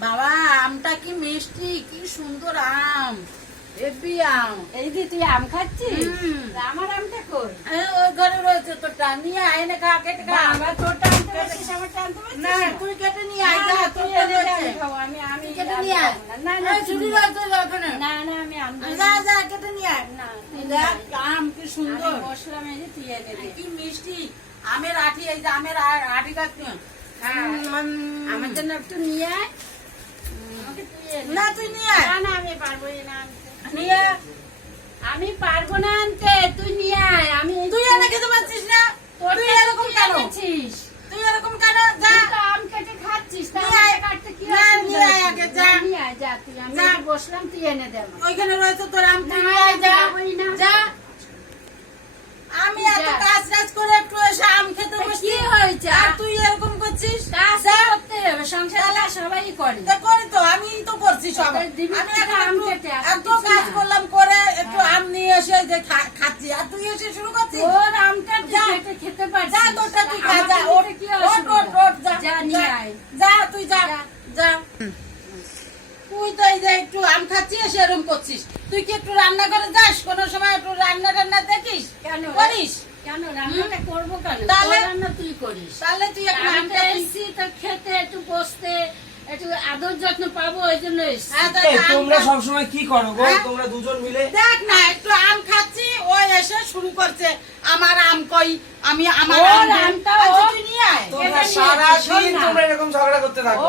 বাবা আমটা কি মিষ্টি, কি সুন্দর আম, হেভি আম। এই যে তুই আম খাচ্ছিস, আমার আমটা কই? ওই ঘরে রয়েছে তোরটা, নিয়ে আয় না, খা, কেটে খা। বাবা তোরটা আনতে পারছিস, আমারটা আনতে পারছিস না না? তুই কেটে নিয়ে আয়, না, যা, না, তুই তোরটা এনে দে, রয়েছে। আমি খাবো, আমি কেটে আমি নিয়ে আয়। খাবো না। না, না, এই ছুরি রয়েছে ওখানে। না, না, আমি আনবো না। যা যা কেটে নিয়ে আয়। না, তুই নিয়ে দেখ আয়। আম কি সুন্দর, আমি বসলাম, এই যে তুই এনে দে। কি মিষ্টি আমের আঠি, এই যে আমের আঠি কাটতে। হ্যাঁ, আমার জন্য একটু নিয়ে আয়। আমাকে তুই এনে না দে। তুই নিয়ে আয়, না, না, আমি পারবো না আনতে। নিয়ে আয়। আমি পারবো না আনতে, তুই নিয়ে আয়। আমি তুই এনে খেতে পারছিস না, তুই এরকম কেন, এনেছিস? তুই এরকম কেন, যা তুই তো আম কেটে খাচ্ছিস, তা নিয়ে আয়। আমাকে কাটতে কি না, অসুবিধা নিয়ে আয় হচ্ছে? আগে, যা। না, নিয়ে আয়, যা তুই। আমি যা। একটু বসলাম, তুই এনে দে আমাকে। ওইখানে রয়েছে তোর আম, তুই না, নিয়ে আয়, যা যাবোই না। যা। আমি এত যা। কাজ টাজ করে একটু এসে আম খেতে তা বসছি, কি হয়েছে? আর তুই এরকম করছিস। কাজ যা। করতে হবে, সংসারে সবাই করে। তা করি তো, আমি তো করছি সব। তা দিবি আমি তো এখন আম একটু কেটে, আর এত কিছু কাজ না। করলাম, করে একটু আম নিয়ে এসে যে খাচ্ছি, আর তুই এসে শুরু করছিস। তোর আমটা তুই যা। কেটে খেতে পারছিস। যা তোরটা তুই খা, আমার যা, জন্য ওঠ, কি ওঠ, অসুবিধা? ওঠ, ওঠ, যা, যা, নিয়ে আয়। যা, তুই যা, যা। যা। তুই তো এই যে একটু আম খাচ্ছিস, এসে এরকম করছিস। তুই কি একটু রান্না করে যাস, কোনো সময় একটু রান্না টান্না দেখিস, কেন? করিস? কেন রান্নাটা করবো কেন? তাহলে? তোর রান্না তুই করিস। তাহলে তুই একটু আমি তো আমটা এসছি তো খেতে, একটু বসতে, একটু আদর যত্ন পাবো, ওই জন্য এসছি। হ্যাঁ, তা এই, তোমরা আমটা- সবসময় কি করো গো? হ্যাঁ? তোমরা দুজন মিলে দেখ না, একটু আম খাচ্ছি, ও এসে শুরু করছে, আমার আম কই, আমি আমার ওর আম দে। আমটা আচ্ছা, ও- তুই নিয়ে আয়। তোমরা কেটে নিয়ে সারা এসো, শোন দিন না। তোমরা এরকম ঝগড়া করতে ও, থাকো।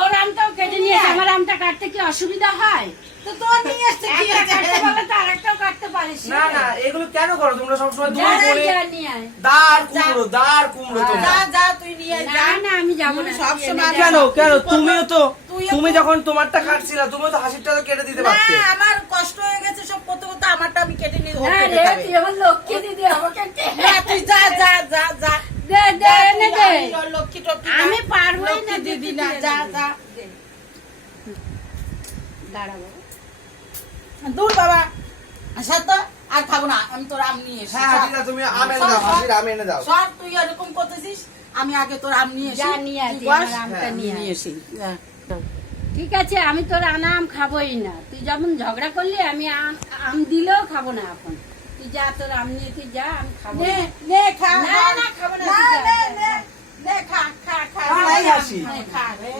ওর আমটাও কেটে নিয়েছে, আমার আমটা কাটতে কি অসুবিধা হয়? তো তোর নিয়ে এসছে কি একটা হয়েছে? কাটতে পারলে তো আরেকটাও কাটতে পারিস। না না, এগুলো কেন করো তোমরা সবসময়? যা, দুজন করে যা, নিয়ে আয়। দাঁড় কুমড়ো যা তোমরা। যা, তুই নিয়ে আয়, যা। না, না, আমি যাবো না। সব তুই সময় এনে দে। কেন কেন তুমিও তো, তুইও তুমি তো- যখন তোমারটা কাটছিলা তুমিও তো হাসিটা তো কেটে দিতে না, পারতে। আমার কষ্ট হয়ে গেছে সব করতে করতে, আমারটা আমি কেটে নিয়ে না রে, তুই আমার লক্ষ্মী দিদি, আমাকে না, তুই যা যা যা যা। দে, দে, এনে দে। আমি ওর লক্ষ্মী টক্ষ্মী না। আমি পারবোই না লক্ষ্মী দিদি, দিদি না, তুই যা এনে দে। যা। দে। দাঁড়াবো। দূর বাবা, আচ্ছা তো আর খাবো না, আমি তোর আম নিয়ে এসেছি। হ্যাঁ হাসিটা তুমি আম এনে দাও, হাসির আম এনে দাও। সব তুই এরকম করতেছিস, আমি আগে তোর আম নিয়ে এসি। যা, নিয়ে আয়, তুই তুই বস, আমার আমটা হ্যাঁ, নিয়ে আয়। নিয়ে এসি। যা। ঠিক আছে, আমি তোর আনা আম খাবোই না। তুই যেমন ঝগড়া করলি, আমি আম দিলেও খাবো না এখন। তুই যা, তোর আম নিয়ে তুই যা, আমি খাবো নে না। নে খা। না, না, খাবো না, না, তুই যা, নে, যা, নে, যা। নে, খা, খা, খা। খা, নে, এই হাসি। নে, খা, রে।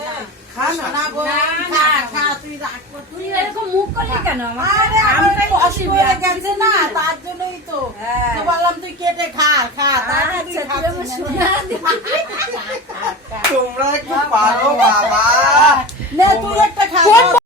খা না। শোনা বউ, না, খা, না, খা, তুই রাগ কর, তুই এরকম মুখ করলি কেন আমার? আরে আমার আমটাই তো কষ্ট দিবি, হয়ে আর গেছে কিছু না, না। তার জন্যই তো। হ্যাঁ। তো বললাম তুই কেটে খা, খা, তারপরে তুই আচ্ছা, তুই খাচ্ছিস আমার না। সোনা দিবি। খা, খা, খা। তোমরা একটু পারো বাবা।